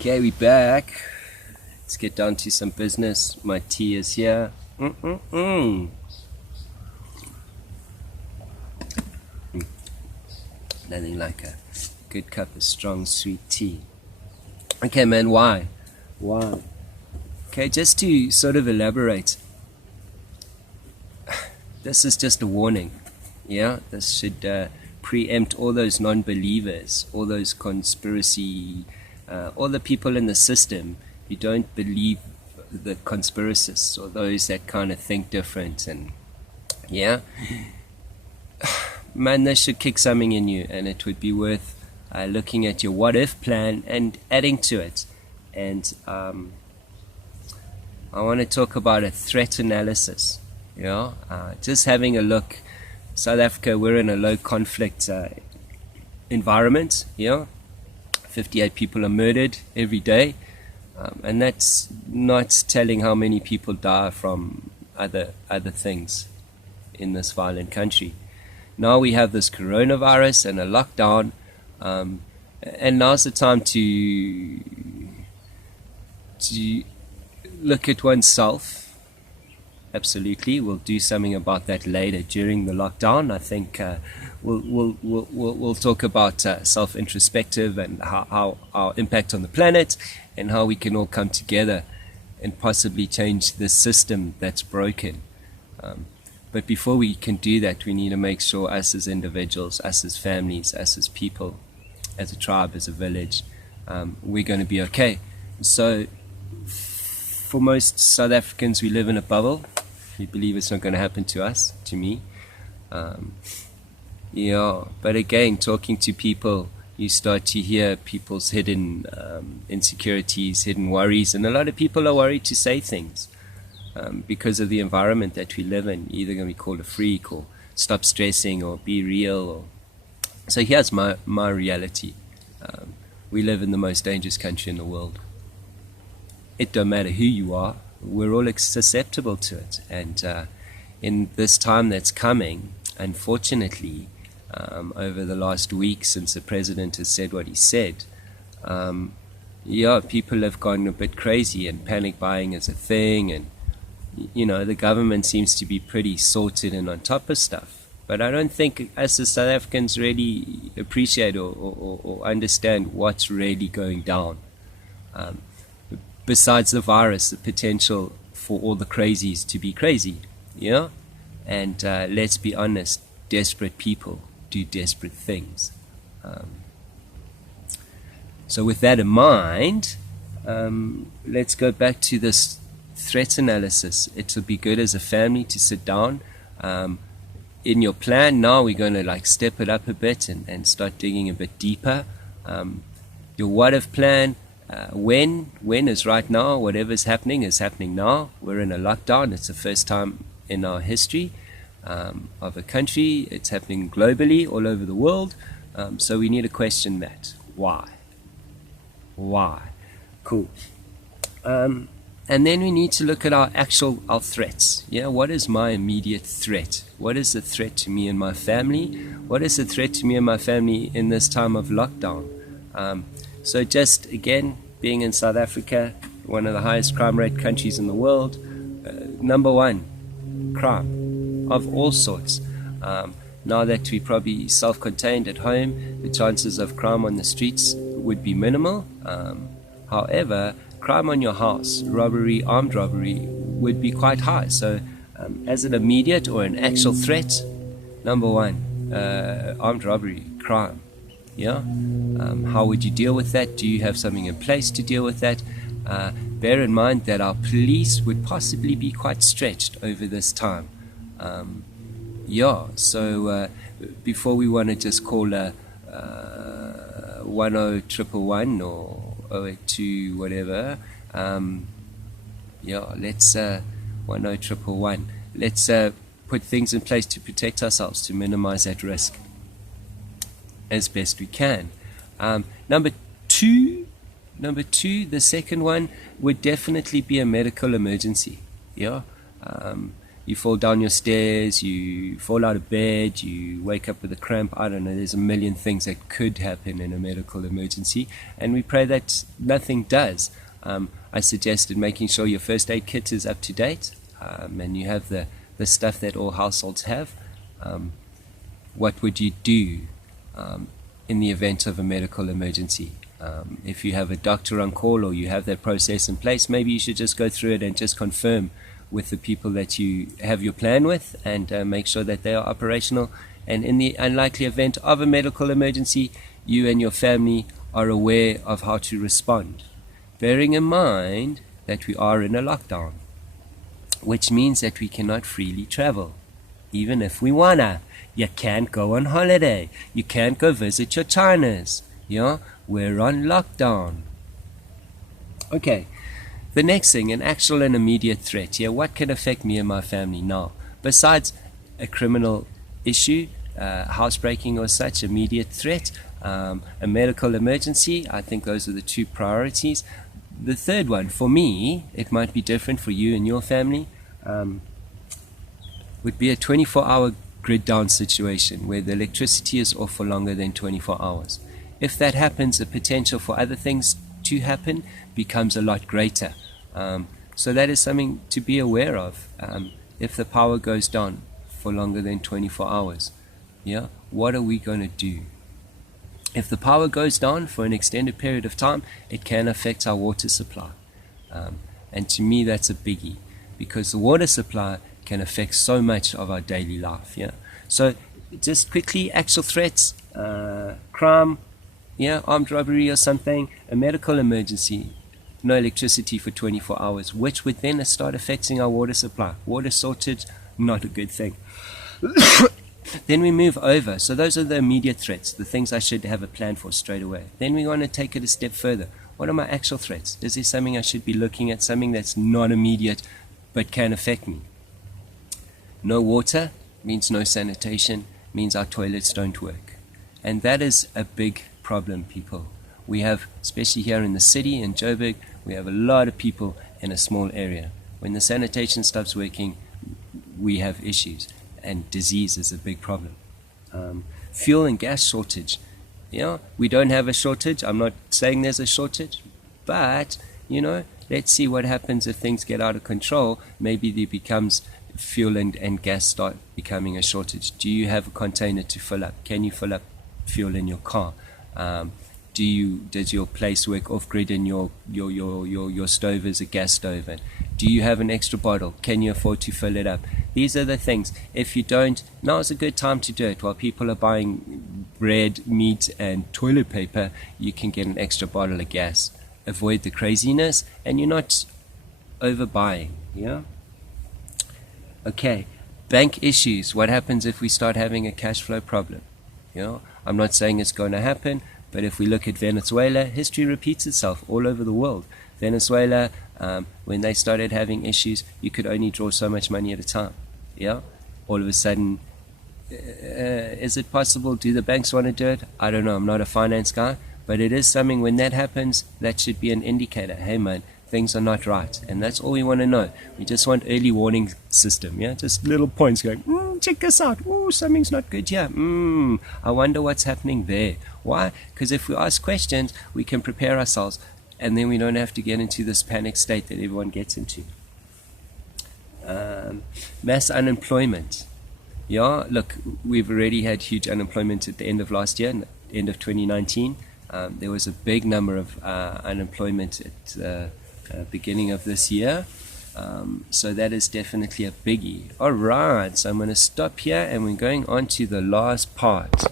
Okay, we back. Let's get down to some business. My tea is here. Nothing like a good cup of strong, sweet tea. Okay, man, why? Why? Okay, just to sort of elaborate. This is just a warning. Yeah, this should preempt all those non-believers, all those conspiracy, all the people in the system who don't believe the conspiracists or those that kind of think different. And yeah, man, this should kick something in you, and it would be worth looking at your what-if plan and adding to it. And I want to talk about a threat analysis. Yeah, just having a look. South Africa, we're in a low conflict environment. Yeah, 58 people are murdered every day, and that's not telling how many people die from other things in this violent country. Now we have this coronavirus and a lockdown, and now's the time to look at oneself. Absolutely, we'll do something about that later during the lockdown. I think we'll talk about self-introspective and how our impact on the planet, and how we can all come together and possibly change the system that's broken. But before we can do that, we need to make sure us as individuals, us as families, us as people, as a tribe, as a village, we're going to be okay. So for most South Africans, we live in a bubble. We believe it's not going to happen to us, to me. Yeah, but again, talking to people, you start to hear people's hidden insecurities, hidden worries, and a lot of people are worried to say things because of the environment that we live in. You're either going to be called a freak, or stop stressing, or be real. So here's my reality. We live in the most dangerous country in the world. It don't matter who you are, we're all susceptible to it. And in this time that's coming, unfortunately, over the last week since the president has said what he said, yeah, people have gone a bit crazy, and panic buying is a thing, and you know, the government seems to be pretty sorted and on top of stuff. But I don't think us as South Africans really appreciate or understand what's really going down. Besides the virus, the potential for all the crazies to be crazy, yeah? And let's be honest, desperate people do desperate things. So with that in mind, let's go back to this threat analysis. It'll be good as a family to sit down. In your plan now, we're going to step it up a bit and start digging a bit deeper. Your what-if plan, when is right now. Whatever's happening is happening now. We're in a lockdown. It's the first time in our history of a country. It's happening globally, all over the world. So we need to question that. Why? Cool. And then we need to look at our threats. Yeah, what is my immediate threat? What is the threat to me and my family? What is the threat to me and my family in this time of lockdown? So just again, being in South Africa, one of the highest crime rate countries in the world, number one, crime of all sorts. Now that we're probably self-contained at home, the chances of crime on the streets would be minimal. However, crime on your house, robbery, armed robbery, would be quite high. So as an immediate or an actual threat, number one, armed robbery, crime. Yeah. How would you deal with that? Do you have something in place to deal with that? Bear in mind that our police would possibly be quite stretched over this time. Yeah, so before we want to just call a 10111 or 082 whatever, yeah, let's 10111. Let's put things in place to protect ourselves, to minimize that risk as best we can. Number two, the second one would definitely be a medical emergency. Yeah, you fall down your stairs, you fall out of bed, you wake up with a cramp. I don't know, there's a million things that could happen in a medical emergency, and we pray that nothing does. I suggested making sure your first aid kit is up to date, and you have the stuff that all households have. What would you do in the event of a medical emergency? If you have a doctor on call or you have that process in place, maybe you should just go through it and just confirm with the people that you have your plan with, and make sure that they are operational. And in the unlikely event of a medical emergency, you and your family are aware of how to respond, bearing in mind that we are in a lockdown, which means that we cannot freely travel, even if we wanna. You can't go on holiday. You can't go visit your Chinas. Yeah, we're on lockdown. Okay, the next thing, an actual and immediate threat. Yeah, what can affect me and my family now? Besides a criminal issue, housebreaking or such, immediate threat, a medical emergency, I think those are the two priorities. The third one, for me, it might be different for you and your family, would be a 24-hour grid down situation where the electricity is off for longer than 24 hours. If that happens, the potential for other things to happen becomes a lot greater. So that is something to be aware of. If the power goes down for longer than 24 hours, yeah, what are we going to do? If the power goes down for an extended period of time, it can affect our water supply. And to me, that's a biggie, because the water supply can affect so much of our daily life. Yeah. So just quickly, actual threats, crime, yeah, armed robbery or something, a medical emergency, no electricity for 24 hours, which would then start affecting our water supply. Water shortage, not a good thing. Then we move over. So those are the immediate threats, the things I should have a plan for straight away. Then we want to take it a step further. What are my actual threats? Is there something I should be looking at, something that's not immediate but can affect me? No water means no sanitation, means our toilets don't work. And that is a big problem, people. We have, especially here in the city, in Joburg, we have a lot of people in a small area. When the sanitation stops working, we have issues, and disease is a big problem. Fuel and gas shortage. Yeah, we don't have a shortage. I'm not saying there's a shortage, but, let's see what happens if things get out of control. Maybe there becomes fuel and gas start becoming a shortage. Do you have a container to fill up? Can you fill up fuel in your car? Does your place work off grid and your stove is a gas stove? And do you have an extra bottle? Can you afford to fill it up? These are the things. If you don't, now is a good time to do it. While people are buying bread, meat, and toilet paper, you can get an extra bottle of gas. Avoid the craziness, and you're not overbuying. Yeah. Okay. Bank issues. What happens if we start having a cash flow problem? I'm not saying it's going to happen, but if we look at Venezuela, history repeats itself all over the world. Venezuela, when they started having issues, you could only draw so much money at a time. Yeah, all of a sudden, is it possible? Do the banks want to do it? I don't know. I'm not a finance guy, but it is something. When that happens, that should be an indicator. Hey man, things are not right, and that's all we want to know. We just want early warning system. Yeah, just little points going, check this out. Oh, something's not good here. I wonder what's happening there. Why? Because if we ask questions, we can prepare ourselves, and then we don't have to get into this panic state that everyone gets into. Mass unemployment. Yeah, look, we've already had huge unemployment at the end of last year, end of 2019. There was a big number of unemployment at the beginning of this year. So that is definitely a biggie. All right, so I'm going to stop here, and we're going on to the last part.